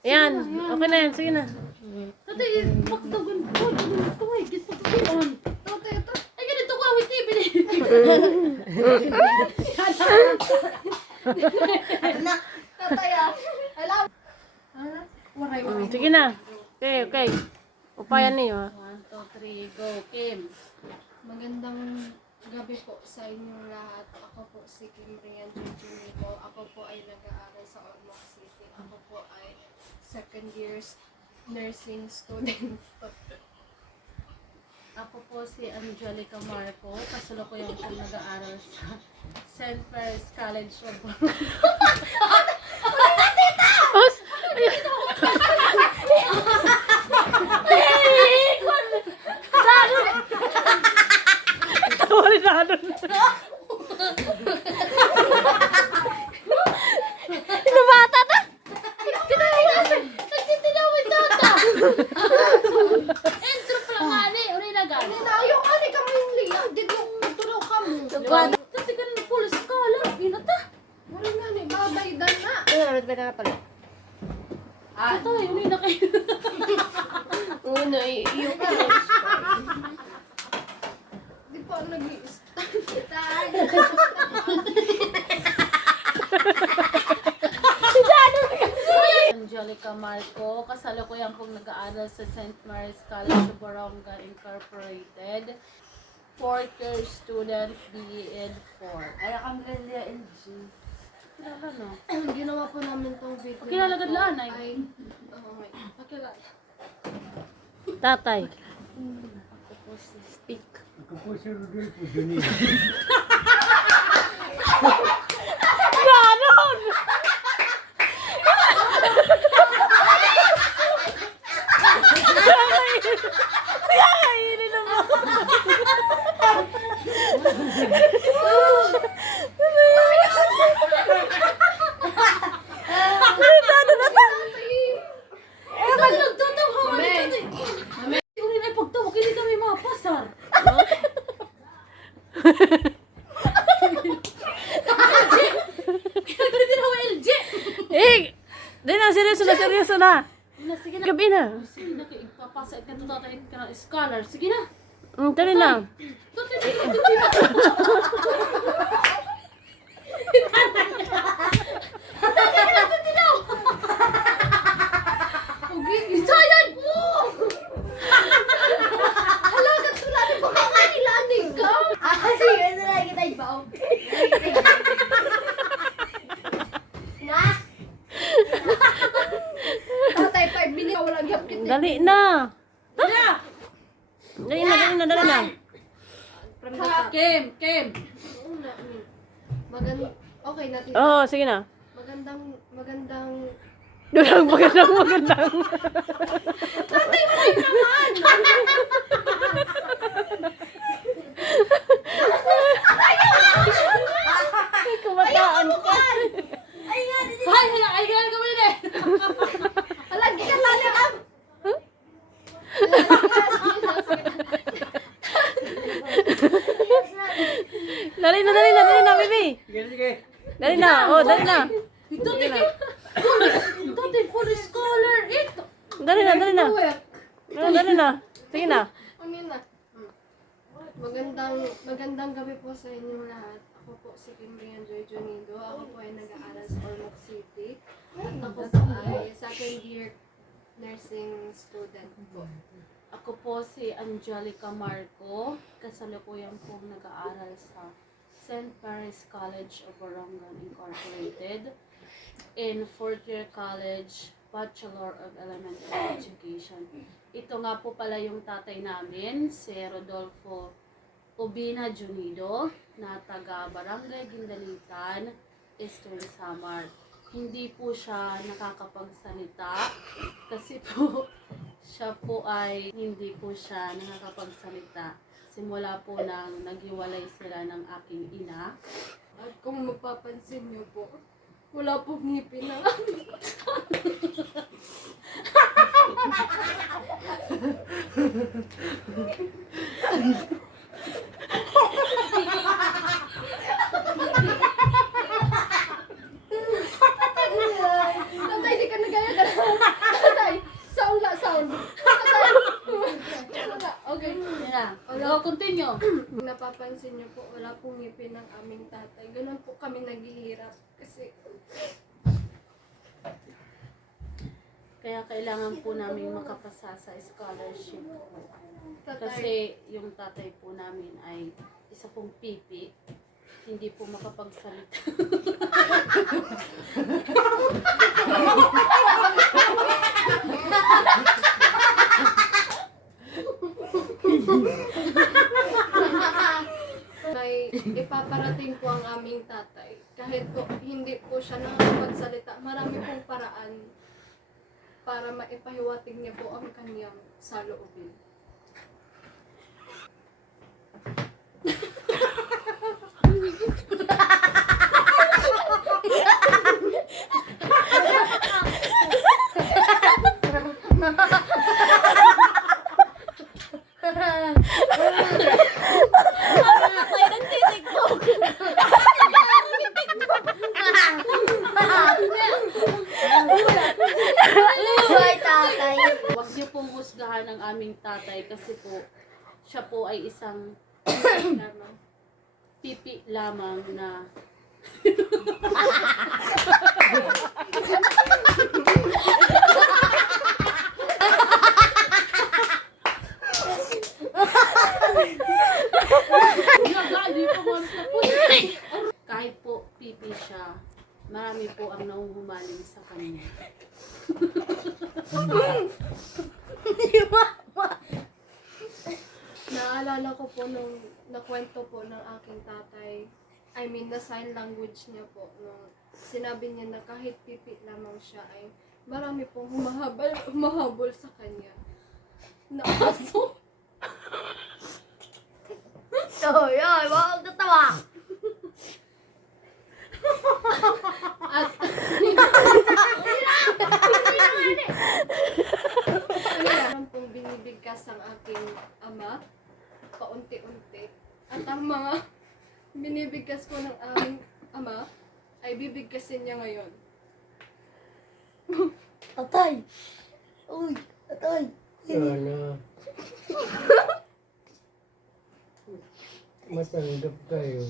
Yan, okay na yan, sige na. Tatay, magdagan ko. Ito ay, gusto ko yun. Tatay, ito. Ay, ganito ko, awit TV. Anak, tatay ah. Alam. Waray, Sige na. Okay, okay. Upayan niyo. 1, 2, 3, go, Kim. Magandang gabi po sa inyong lahat. Ako po si Kim Rian Junjunito. Ako po ay nag-aaral sa Ormoc City. Ako po ay second year nursing student. Ako po si Angelica Marco. Kasalukuyan po nag-aaral sa St. Mary's College of Os! Tawa rin na doon. Inubata na! Nagtitinawin tata! Entro pala nga ni, uray na gano'n. Hindi na, yung ani kami yung liya. Di yung tulaw kami. Kasi ka na pulis ka, alam. Inata. Wala nga ni, babay dan na. Ito, uray na kayo. Una, iyo ka. Di po ako nag-i-stand. Angelica Marco, kasalukuyan pong nag-aaral sa St. Mary's College of Boronga Incorporated. 4th year student, BEd 4. Ay, ang galia LG. Kilala no? Ginawa po namin tong video. Kilala gadlaan ay. Ay, oh my. Pakilala. Tatay. Ako po si Speak. Ako po si Rodolfo Junino. Ganon! Kakainin na mo. Urin ay pagtawag, hindi kami mapasar. Hindi na LG. Eh! Di na, seryoso na, seryoso na. Sige na. Gabi na. Sige na, ipapasa ka ito tatay ka ng scholar. Sige na. Tari na. Tatay, Isayan mo! Halagat tulad mo ka kanilanig ka. Sige, ano lang kita ibaw. Na? Tatay, 5 minutes ka walang gap kita. Dali na. Kaya! Dali na, dali na, dali na. Kim! Okay, natin. Oo, sige na. Magandang Magandang, magandang. Ay, kumataan ka. Ay, ganyan ka muna eh! Alagi ka tali ka. Dali na, baby. Sige, sige. Dali na, oh, dali na. Ito, Tatay, full scholar! Ito! Dali na. Dali na. Sige na. Ano na? Magandang gabi po sa inyong lahat. Ako po si Kimbrian Joy Junido. Ako po ay nag-aaral sa Ormoc City. At ako po ay second year nursing student po. Ako po si Angelica Marco, kasalukuyan pong nag-aaral sa St. Mary's College of Borongan Incorporated in 4th year college, Bachelor of Elementary Education. Ito nga po pala yung tatay namin, si Rodolfo Ubina Junido, na taga Barangay Gindalitan, Eastern Samar. Hindi po siya nakakapagsalita kasi po siya po ay hindi po siya nakakapagsalita. Simula po nang naghiwalay sila ng aking ina. At kung mapapansin niyo po, wala pong ngipin na. Tatay, continue. Kung napapansin niyo po, wala pong ngipin ng aming tatay. Ganun po kami naghihirap. Kasi Kaya kailangan po namin makapasa sa scholarship. tatay, Kasi yung tatay po namin ay isa pong pipi. Hindi po makapagsalita. may ipaparating po ang aming tatay. Kahit po hindi po siya nakakapagsalita, marami pong paraan para maipahiwatig niya po ang kanyang saloobin. Kayo nagtitiktok. Hoy, tatay. Huwag niyo pong husgahan ang aming tatay kasi po siya po ay isang Lamang. pipi lamang na kahit po pipi siya, marami po ang nahuhumaling sa kanya. Naalala ko po nung nakwento po ng aking tatay, I mean, na sign language niya po, nung sinabi niya na kahit pipi lamang siya ay marami pong humahabol sa kanya. Na aso. So, yun. Huwag tatawa. At meron pong binibigkas ang aking ama, paunti-unti. At ang mga binibigkas po ng aming ama, ay bibigkasin niya ngayon. Tatay. Uy, tatay. Sana matanggap kayo.